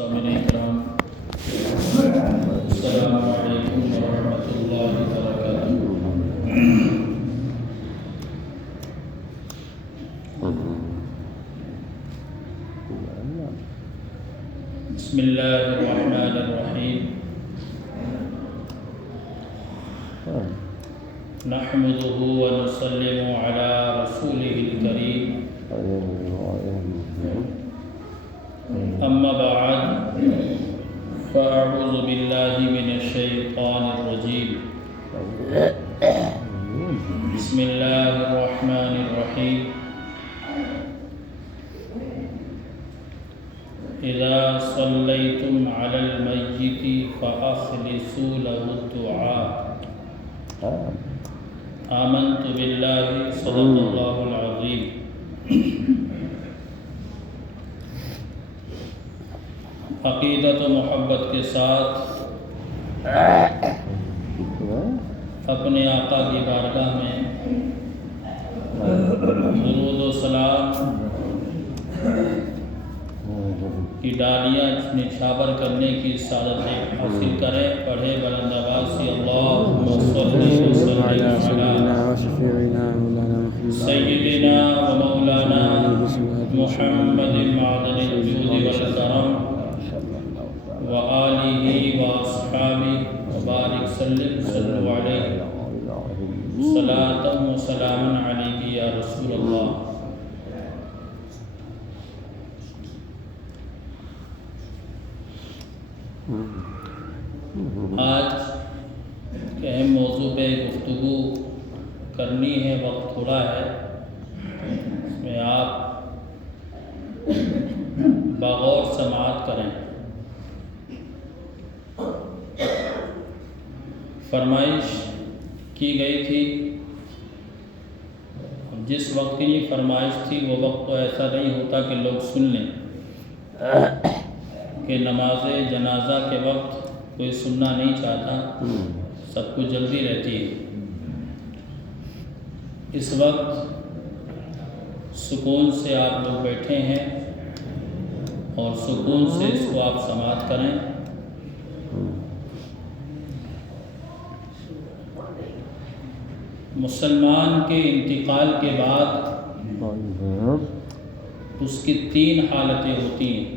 سامعین کرام السلام علیکم ورحمۃ اللہ وبرکاتہ۔ بسم اللہ الرحمن الرحیم، نحمده ونسلم علی رسوله الکریم، اما بعد فاعوذ باللہ من الشیطان الرجیم، بسم اللہ الرحمن الرحیم۔ اذا صلیتم علی المیت فاخلصوا له الدعاء، آمنت باللہ صدق اللہ العظیم۔ عقیدت و محبت کے ساتھ اپنے آقا کی بارگاہ میں درود و سلام کی ڈالیاں نچھاور کرنے کی سعادت حاصل کریں۔ پڑھے بلند آواز سے اللہم صلی وسلم علی سیدنا و مولانا محمد معدن الجود والکرم وآلہ واصحابہ وبارک سلم صلو علیہ صلاۃ و سلام علیک یا رسول اللہ۔ آج کے اہم موضوع پہ گفتگو کرنی ہے، وقت تھوڑا ہے، اس میں آپ بغور سماعت کریں۔ فرمائش کی گئی تھی، جس وقت کی یہ فرمائش تھی وہ وقت تو ایسا نہیں ہوتا کہ لوگ سن لیں، کہ نماز جنازہ کے وقت کوئی سننا نہیں چاہتا، سب کو جلدی رہتی ہے۔ اس وقت سکون سے آپ لوگ بیٹھے ہیں اور سکون سے اس کو آپ سماعت کریں۔ مسلمان کے انتقال کے بعد اس کی 3 حالتیں ہوتی ہیں۔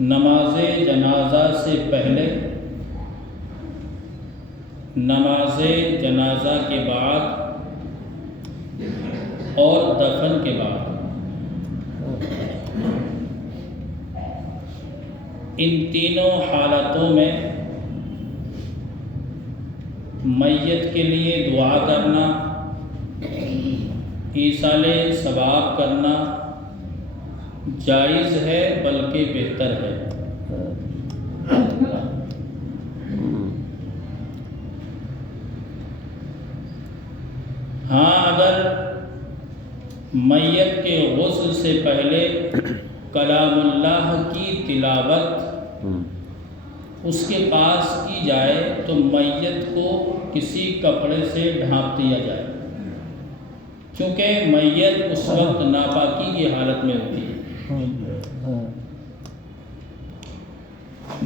نماز جنازہ سے پہلے، نماز جنازہ کے بعد اور دفن کے بعد۔ ان تینوں حالتوں میں میت کے لیے دعا کرنا، ایصال ثواب کرنا جائز ہے، بلکہ بہتر ہے۔ ہاں، اگر میت کے غسل سے پہلے کلام اللہ کی تلاوت اس کے پاس کی جائے تو میت کو کسی کپڑے سے ڈھانپ دیا جائے، کیونکہ میت اس وقت ناپاکی کی حالت میں ہوتی ہے۔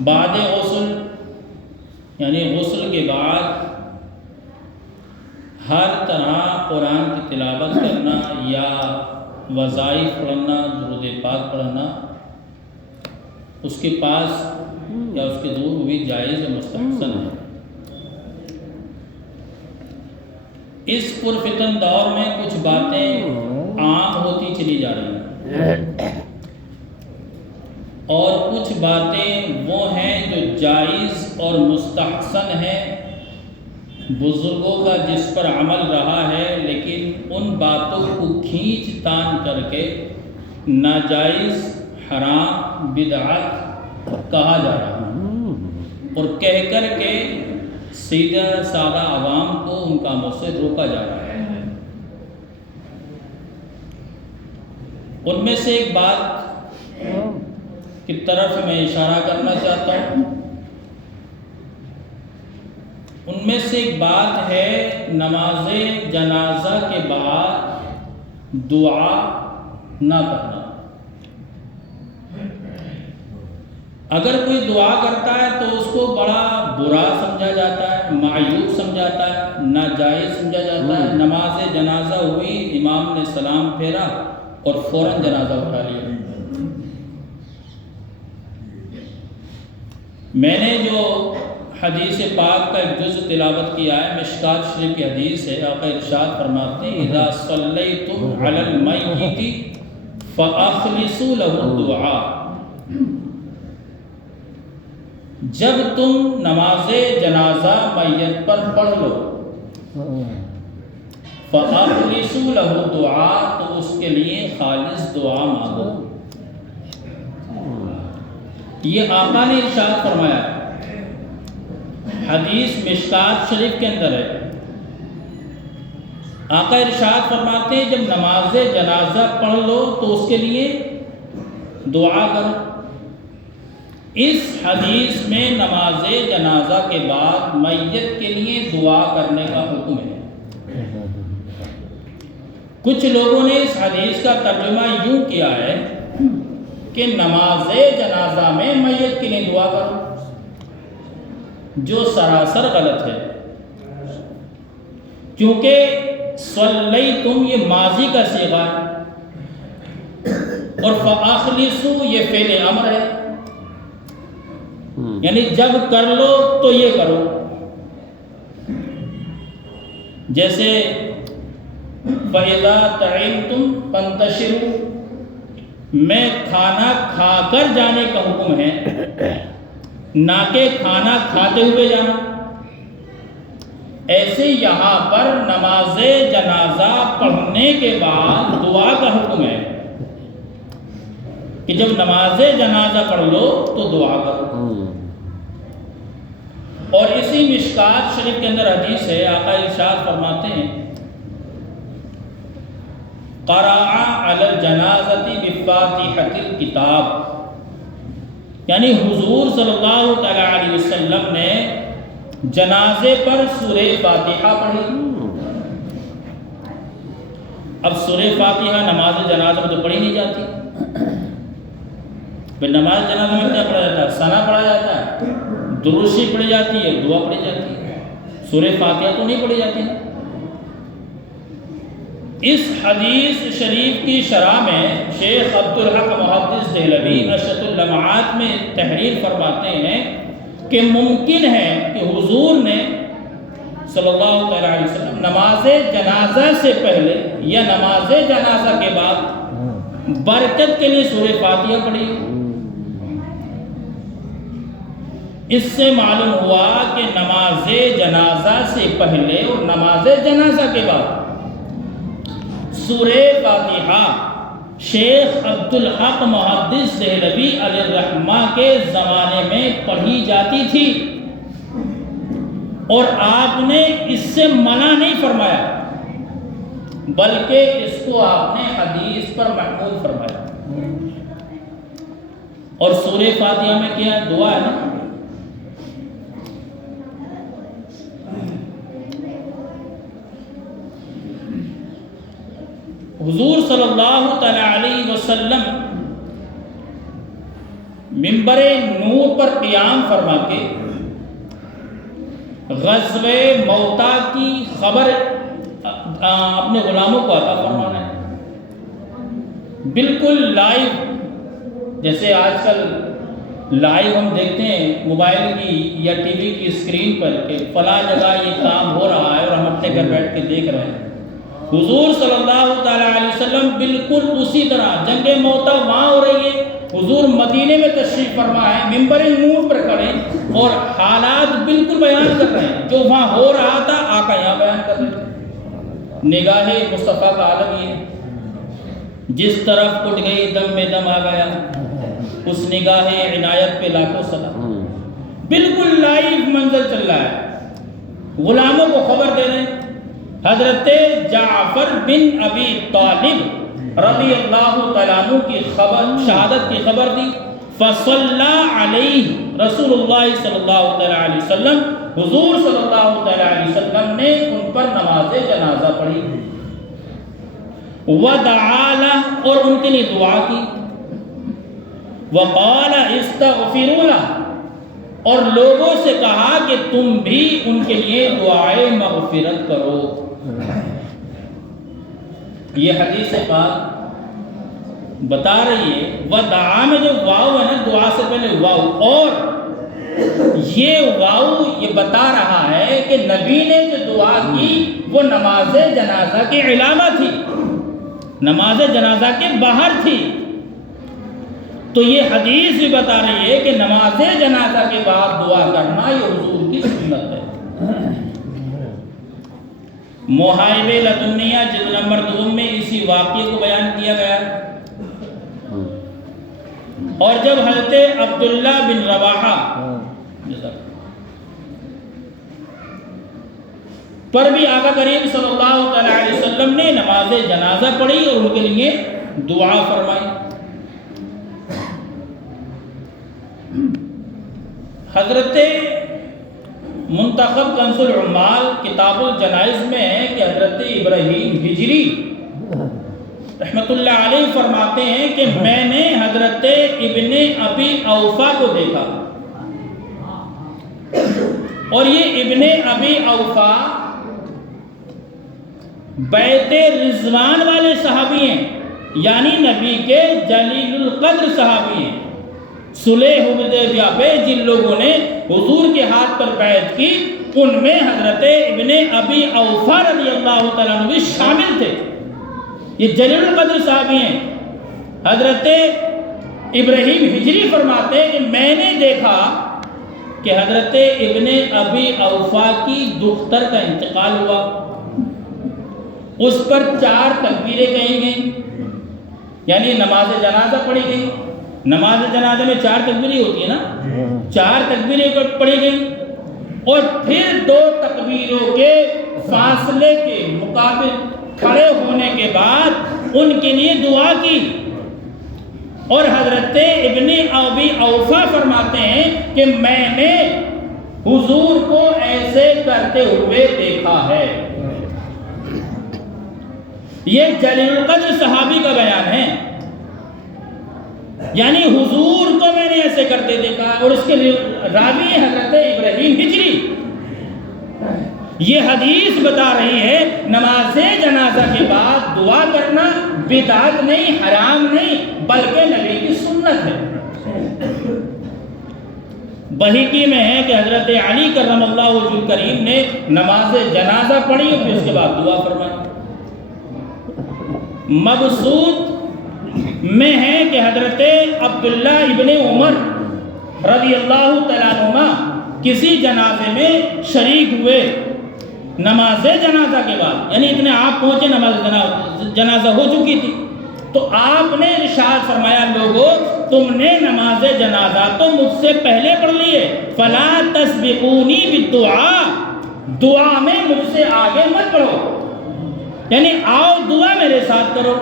بعد غسل یعنی غسل کے بعد ہر طرح قرآن کی تلاوت کرنا یا وظائف پڑھنا، درود پاک پڑھنا اس کے پاس یا اس کے دور بھی جائز و مستحسن ہے۔ اس پرفتن دور میں کچھ باتیں عام ہوتی چلی جا رہی ہیں اور کچھ باتیں وہ ہیں جو جائز اور مستحسن ہیں، بزرگوں کا جس پر عمل رہا ہے، لیکن ان باتوں کو کھینچ تان کر کے ناجائز، حرام، بدعت کہا جا رہا ہے اور کہہ کر کے سیدھا سادہ عوام کو ان کاموں سے روکا جا رہا ہے۔ ان میں سے ایک بات کی طرف میں اشارہ کرنا چاہتا ہوں، ان میں سے ایک بات ہے نماز جنازہ کے بعد دعا نہ کرنا۔ اگر کوئی دعا کرتا ہے تو اس کو بڑا برا سمجھا جاتا ہے، معیوب سمجھا جاتا ہے، ناجائز سمجھا جاتا ہے۔ نماز جنازہ ہوئی، امام نے سلام پھیرا اور فوراً جنازہ اٹھا لیا۔ میں نے جو حدیث پاک کا ایک جزء تلاوت کیا ہے، مشکات شریف کی حدیث ہے، آقا ارشاد فرماتے ہیں اذا صلیتم علی المیت فاخلصوا له الدعاء، جب تم نماز جنازہ میت پر پڑھ لو، فاخلصوا له الدعاء، تو اس کے لیے خالص دعا مانگو۔ یہ آقا نے ارشاد فرمایا، حدیث مشکات شریف کے اندر ہے۔ آقا ارشاد فرماتے ہیں جب نماز جنازہ پڑھ لو تو اس کے لیے دعا کرو۔ اس حدیث میں نماز جنازہ کے بعد میت کے لیے دعا کرنے کا حکم ہے۔ کچھ لوگوں نے اس حدیث کا ترجمہ یوں کیا ہے کہ نماز جنازہ میں میت کے لیے دعا کرو، جو سراسر غلط ہے، کیونکہ صلیتم یہ ماضی کا صیغہ ہے اور فاخلصوا یہ فعل امر ہے، یعنی جب کر لو تو یہ کرو۔ جیسے فَإِذَا طَعِمْتُمْ فَانْتَشِرُوا میں کھانا کھا کر جانے کا حکم ہے، نہ کہ کھانا کھاتے ہوئے جانا۔ ایسے یہاں پر نماز جنازہ پڑھنے کے بعد دعا کا حکم ہے کہ جب نماز جنازہ پڑھ لو تو دعا کرو۔ اور اسی مشکات شریف کے اندر حدیث ہے، آقا ارشاد فرماتے ہیں قرأ علی الجنازۃ بفاتحۃ الکتاب، یعنی حضور صلی اللہ تعالی علیہ وسلم نے جنازے پر سورہ فاتحہ پڑھی۔ اب سورہ فاتحہ نماز جنازہ میں تو پڑھی نہیں جاتی، پھر نماز جنازہ میں کیا پڑھا جاتا ہے؟ ثنا پڑھا جاتا ہے، درود شریف پڑھی جاتی ہے، دعا پڑھی جاتی ہے، سورہ فاتحہ تو نہیں پڑھی جاتی نا۔ اس حدیث شریف کی شرح میں شیخ عبدالحق محدث دہلوی نشأۃ اللمعات میں تحریر فرماتے ہیں کہ ممکن ہے کہ حضور نے صلی اللہ تعالی علیہ وسلم نماز جنازہ سے پہلے یا نماز جنازہ کے بعد برکت کے لیے سورہ فاتحہ پڑھی۔ اس سے معلوم ہوا کہ نماز جنازہ سے پہلے اور نماز جنازہ کے بعد سورہ فاتحہ شیخ عبدالحق محدث دہلوی علیہ الرحمہ کے زمانے میں پڑھی جاتی تھی، اور آپ نے اس سے منع نہیں فرمایا، بلکہ اس کو آپ نے حدیث پر محمول فرمایا۔ اور سورہ فاتحہ میں کیا دعا ہے نا، حضور صلی اللہ تعالی علیہ وسلم منبر نور پر قیام فرما کے غزوہ موتا کی خبر اپنے غلاموں کو عطا فرمانا ہے، بالکل لائیو، جیسے آج کل لائیو ہم دیکھتے ہیں موبائل کی یا ٹی وی کی اسکرین پر کہ فلاں جگہ یہ کام ہو رہا ہے اور ہم اپنے گھر بیٹھ کے دیکھ رہے ہیں۔ حضور صلی اللہ تعالی علیہ وسلم بالکل اسی طرح جنگ موتا وہاں ہو رہی ہے، حضور مدینے میں تشریف فرما ہے، منبر نور پر کھڑے اور حالات بالکل بیان کر رہے ہیں، جو وہاں ہو رہا تھا آقا یہاں بیان کر رہے ہیں۔ نگاہ مصطفیٰ کا عالم یہ ہے، جس طرف اٹھ گئی دم میں دم آ گیا، اس نگاہ عنایت پہ لاکھوں سلام۔ بالکل لائیو منظر چل رہا ہے، غلاموں کو خبر دے رہے ہیں۔ حضرت جعفر بن ابی طالب رضی اللہ تعالیٰ عنہ کی خبر، شہادت کی خبر دی، فصلی علیہ رسول اللہ صلی اللہ تعالیٰ علیہ وسلم، حضور صلی اللہ تعالیٰ علیہ وسلم نے ان پر نماز جنازہ پڑھی۔ وَدَعَا لَهُ، اور ان کے لیے دعا کی، وَقَالَ اسْتَغْفِرُوا لَهُ، اور لوگوں سے کہا کہ تم بھی ان کے لیے دعائے مغفرت کرو۔ یہ حدیث پاک بتا رہی ہے، وَدَعَا میں جو واو ہے نا، دعا سے پہلے واو، اور یہ واو یہ بتا رہا ہے کہ نبی نے جو دعا کی وہ نماز جنازہ کی علامہ تھی، نماز جنازہ کے باہر تھی۔ تو یہ حدیث بھی بتا رہی ہے کہ نماز جنازہ کے بعد دعا کرنا یہ حضور کی سنت ہے۔ محائب لدنیہ جلد نمبر 2 میں اسی واقعے کو بیان کیا گیا، اور جب حضرت عبداللہ بن رواحہ پر بھی آقا کریم صلی اللہ علیہ وسلم نے نماز جنازہ پڑھی اور ان کے لیے دعا فرمائی۔ حضرت منتخب کنز العمال کتاب الجنائز میں ہے کہ حضرت ابراہیم ہجری رحمت اللہ علیہ فرماتے ہیں کہ میں نے حضرت ابن ابی اوفا کو دیکھا، اور یہ ابن ابی اوفا بیعت رضوان والے صحابی ہیں، یعنی نبی کے جلیل القدر صحابی ہیں۔ صلح حدیبیہ پہ جن لوگوں نے حضور کے ہاتھ پر بیعت کی ان میں حضرت ابن ابی اوفا رضی اللہ تعالیٰ عنہ بھی شامل تھے، یہ جلیل القدر صحابی ہیں۔ حضرت ابراہیم ہجری فرماتے ہیں کہ میں نے دیکھا کہ حضرت ابن ابی اوفا کی دختر کا انتقال ہوا، اس پر 4 تکبیریں کہیں گئیں، یعنی نماز جنازہ پڑھی گئی۔ نماز جنازہ میں 4 تکبیریں ہوتی ہیں نا، 4 تکبیریں پڑھی گئی، اور پھر 2 تکبیروں کے فاصلے کے مقابل کھڑے ہونے کے بعد ان کے لیے دعا کی، اور حضرت ابن ابی اوفا فرماتے ہیں کہ میں نے حضور کو ایسے کرتے ہوئے دیکھا ہے۔ یہ جلیل القدر صحابی کا بیان ہے، یعنی حضور کو میں نے ایسے کرتے دیکھا، اور اس کے راوی حضرت ابراہیم ہجری۔ یہ حدیث بتا رہی ہے نماز جنازہ کے بعد دعا کرنا بدعت نہیں، حرام نہیں، بلکہ نبی کی سنت ہے۔ بہقی میں ہے کہ حضرت علی کرم اللہ وجہ الکریم نے نماز جنازہ پڑھی اور پھر اس کے بعد دعا فرمائی۔ مبسوط میں ہے کہ حضرت عبداللہ ابن عمر رضی اللہ تعالیٰ عنہ کسی جنازے میں شریک ہوئے نماز جنازہ کے بعد، یعنی اتنے آپ پہنچے نماز جنازہ ہو چکی تھی، تو آپ نے ارشاد فرمایا لوگو تم نے نماز جنازہ تو مجھ سے پہلے پڑھ لی ہے، فلا تسبقونی بالدعاء، دعا میں مجھ سے آگے مت پڑھو، یعنی آؤ دعا میرے ساتھ کرو۔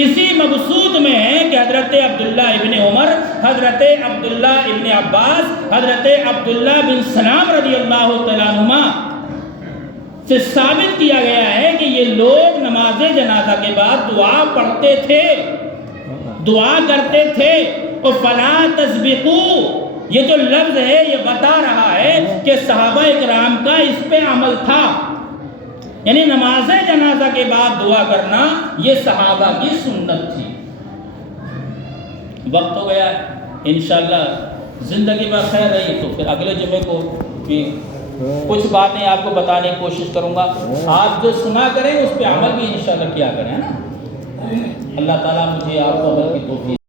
اسی مبسوط میں ہے کہ حضرت عبداللہ ابن عمر، حضرت عبداللہ ابن عباس، حضرت عبداللہ بن سلام رضی اللہ تعالیٰ عنہما سے ثابت کیا گیا ہے کہ یہ لوگ نماز جنازہ کے بعد دعا پڑھتے تھے، دعا کرتے تھے۔ اور فلا تسبقوا، یہ جو لفظ ہے یہ بتا رہا ہے کہ صحابہ اکرام کا اس پہ عمل تھا، یعنی نماز جنازہ کے بعد دعا کرنا یہ صحابہ کی سنت تھی۔ وقت ہو گیا، انشاءاللہ زندگی میں خیر رہی تو پھر اگلے جمعے کو بھی کچھ باتیں آپ کو بتانے کی کوشش کروں گا، آپ جو سنا کریں اس پہ عمل بھی انشاءاللہ کیا کریں۔ اللہ تعالیٰ مجھے آپ کو عمل کی توفیق